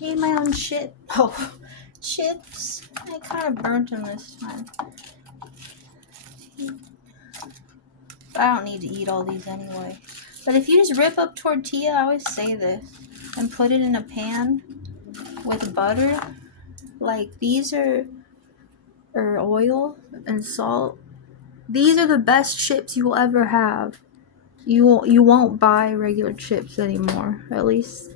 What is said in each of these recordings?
Made my own chip. Oh, chips. I kind of burnt them this time. But I don't need to eat all these anyway. But if you just rip up tortilla, I always say this, and put it in a pan with butter, like these are, or oil and salt. These are the best chips you will ever have. You won't buy regular chips anymore. At least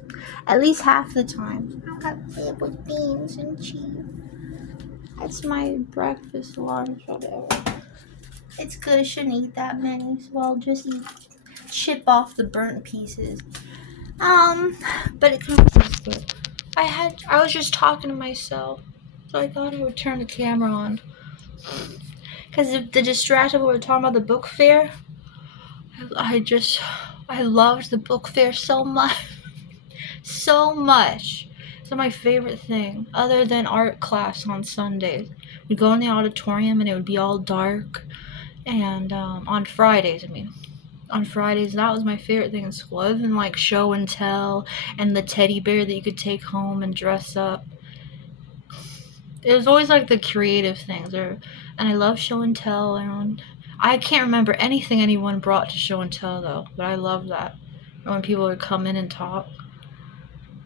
half the time. I'll have it with beans and cheese. That's my breakfast, lunch, whatever. It's good. I shouldn't eat that many, so I'll just chip off the burnt pieces. But it kind of tastes good. I was just talking to myself, so I thought I would turn the camera on. Because the distracted, we were talking about the book fair. I loved the book fair so much. So much. It's my favorite thing, other than art class on Sundays. We'd go in the auditorium and it would be all dark. And on Fridays, that was my favorite thing in school. Other than like show and tell and the teddy bear that you could take home and dress up. It was always like the creative things. And I love show and tell. And I can't remember anything anyone brought to show and tell though, but I love that. When people would come in and talk.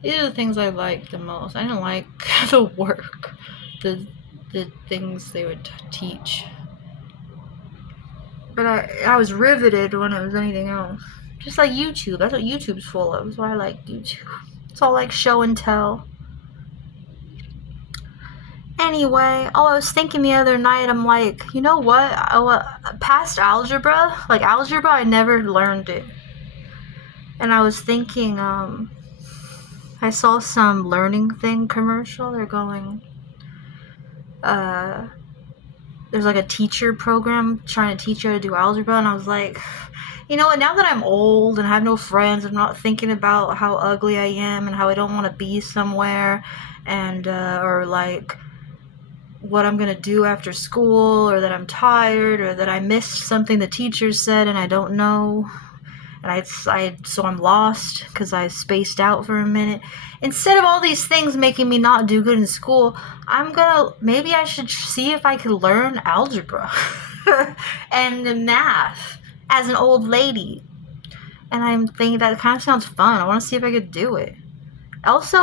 These are the things I liked the most. I didn't like the work, the things they would teach. But I was riveted when it was anything else. Just like YouTube. That's what YouTube's full of. That's why I like YouTube. It's all like show and tell. Anyway, I was thinking the other night, I'm like, you know what? Past algebra, I never learned it. And I was thinking, I saw some learning thing commercial. They're going, there's like a teacher program trying to teach you how to do algebra, and I was like, you know what, now that I'm old and have no friends, I'm not thinking about how ugly I am and how I don't want to be somewhere, and or like what I'm gonna do after school, or that I'm tired, or that I missed something the teacher said and I don't know, and so I'm lost because I spaced out for a minute. Instead of all these things making me not do good in school, maybe I should see if I could learn algebra and math as an old lady. And I'm thinking that kind of sounds fun. I want to see if I could do it. Also,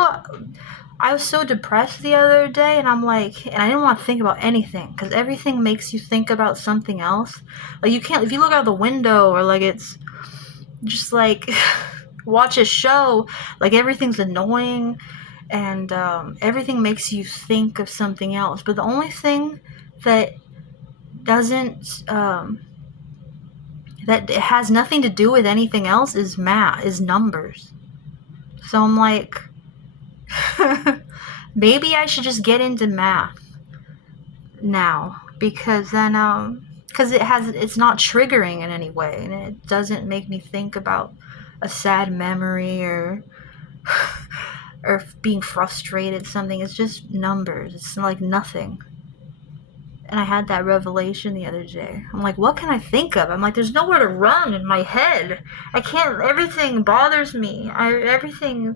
I was so depressed the other day, and I'm like, and I didn't want to think about anything, because everything makes you think about something else. Like, you can't, if you look out the window, or like it's just like watch a show, like everything's annoying, and everything makes you think of something else. But the only thing that doesn't that has nothing to do with anything else is numbers. So I'm like, maybe I should just get into math now, because then because it's not triggering in any way, and it doesn't make me think about a sad memory or being frustrated something. It's just numbers. It's like nothing. And I had that revelation the other day. I'm like, what can I think of? I'm like, there's nowhere to run in my head. I can't. Everything bothers me. Everything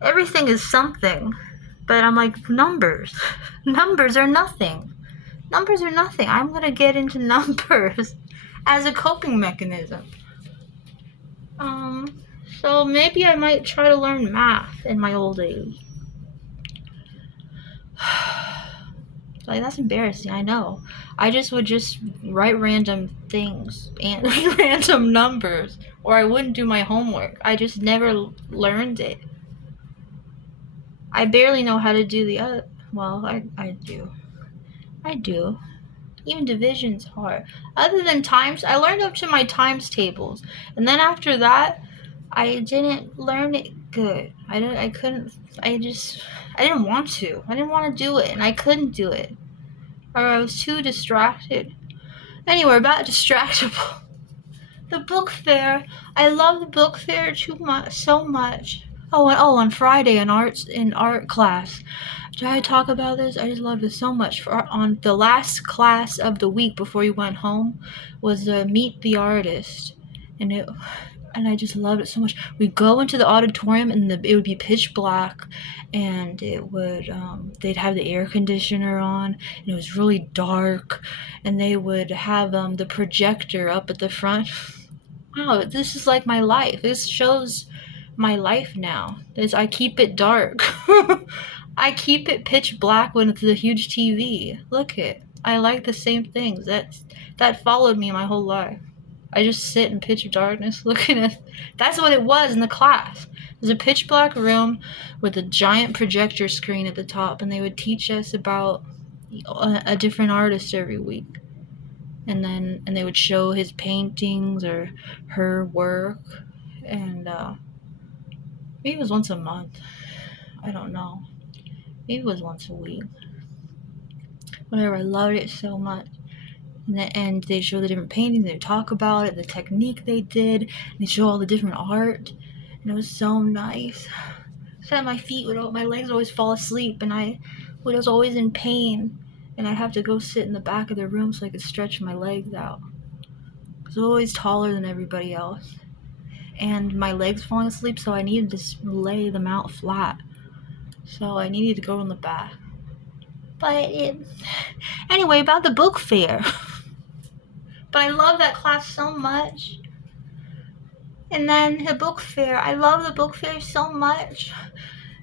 is something. But I'm like, numbers. Numbers are nothing. Numbers are nothing. I'm gonna get into numbers as a coping mechanism. So maybe I might try to learn math in my old age. Like, that's embarrassing, I know. I would just write random things and random numbers, or I wouldn't do my homework. I just never learned it. I barely know how to do the other. Well, I do. Even division's hard. Other than times, I learned up to my times tables, and then after that, I didn't learn it good. I didn't want to. I didn't want to do it, and I couldn't do it, or I was too distracted. Anyway, about distractible. The book fair. I love the book fair so much. On Friday in art class. Did I talk about this? I just loved it so much. On the last class of the week before you went home was Meet the Artist, and and I just loved it so much. We'd go into the auditorium, and it would be pitch black, and it would they'd have the air conditioner on, and it was really dark, and they would have the projector up at the front. Wow, this is like my life. This shows my life now. I keep it dark. I keep it pitch black when it's a huge TV. Look it. I like the same things. That followed me my whole life. I just sit in pitch darkness looking at. That's what it was in the class. It was a pitch black room with a giant projector screen at the top, and they would teach us about a different artist every week. And they would show his paintings or her work, and maybe it was once a month. I don't know. Maybe it was once a week. Whatever. I loved it so much. And they show the different paintings, they talk about it, the technique they did, and they show all the different art, and it was so nice. So my legs would always fall asleep, and I was always in pain, and I'd have to go sit in the back of the room so I could stretch my legs out. Because I was always taller than everybody else, and my legs falling asleep, so I needed to lay them out flat. So I needed to go in the back. But anyway, about the book fair. But I love that class so much. And then the book fair. I love the book fair so much.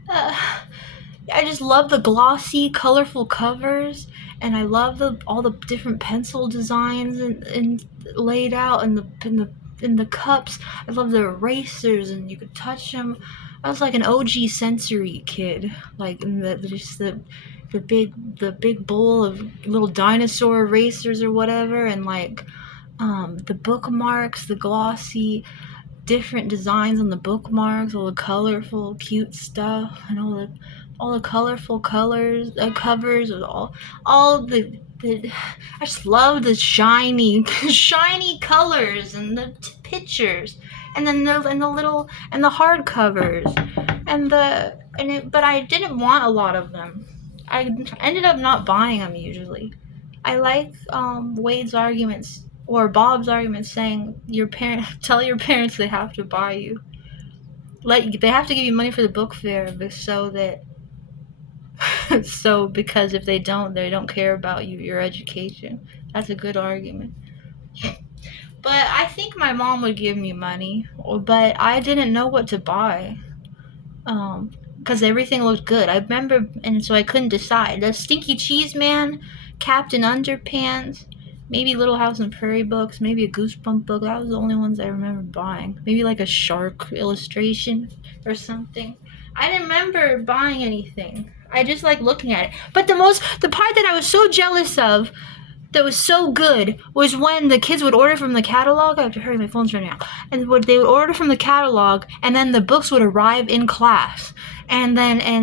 I just love the glossy, colorful covers. And I love all the different pencil designs and laid out in the cups. I love the erasers, and you could touch them. I was like an OG sensory kid. Like in the big bowl of little dinosaur erasers or whatever, and like the bookmarks, the glossy different designs on the bookmarks, all the colorful cute stuff, and all the colorful covers of all the I just love the shiny colors and the pictures, and then the hardcovers, but I didn't want a lot of them. I ended up not buying them usually. I like Wade's arguments or Bob's arguments saying tell your parents they have to buy you. Like they have to give you money for the book fair, because if they don't care about your education. That's a good argument. But I think my mom would give me money, but I didn't know what to buy. Because everything looked good. I remember, and so I couldn't decide. The Stinky Cheese Man, Captain Underpants, maybe Little House on Prairie books, maybe a Goosebump book. That was the only ones I remember buying. Maybe like a shark illustration or something. I didn't remember buying anything. I just like looking at it. But the part that I was so jealous of, that was so good, was when the kids would order from the catalog. I have to hurry, my phone's running out. And they would order from the catalog, and then the books would arrive in class. And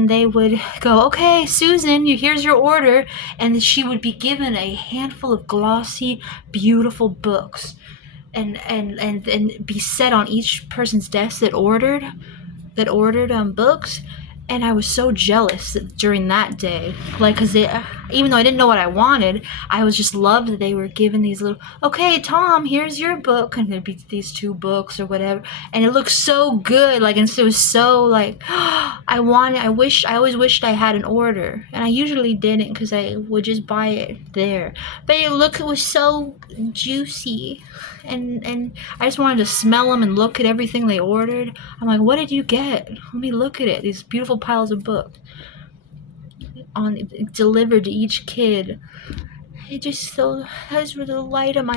they would go, okay, Susan, here's your order. And she would be given a handful of glossy, beautiful books. And be set on each person's desk that ordered books. And I was so jealous during that day, like, because even though I didn't know what I wanted, I was just loved that they were given these little, okay, Tom, here's your book, and there'd be these 2 books or whatever, and it looked so good, like, and so it was so, like, I always wished I had an order, and I usually didn't, because I would just buy it there, but it was so juicy, and I just wanted to smell them and look at everything they ordered. I'm like, what did you get? Let me look at it. These beautiful piles of books delivered to each kid. Those were the light of my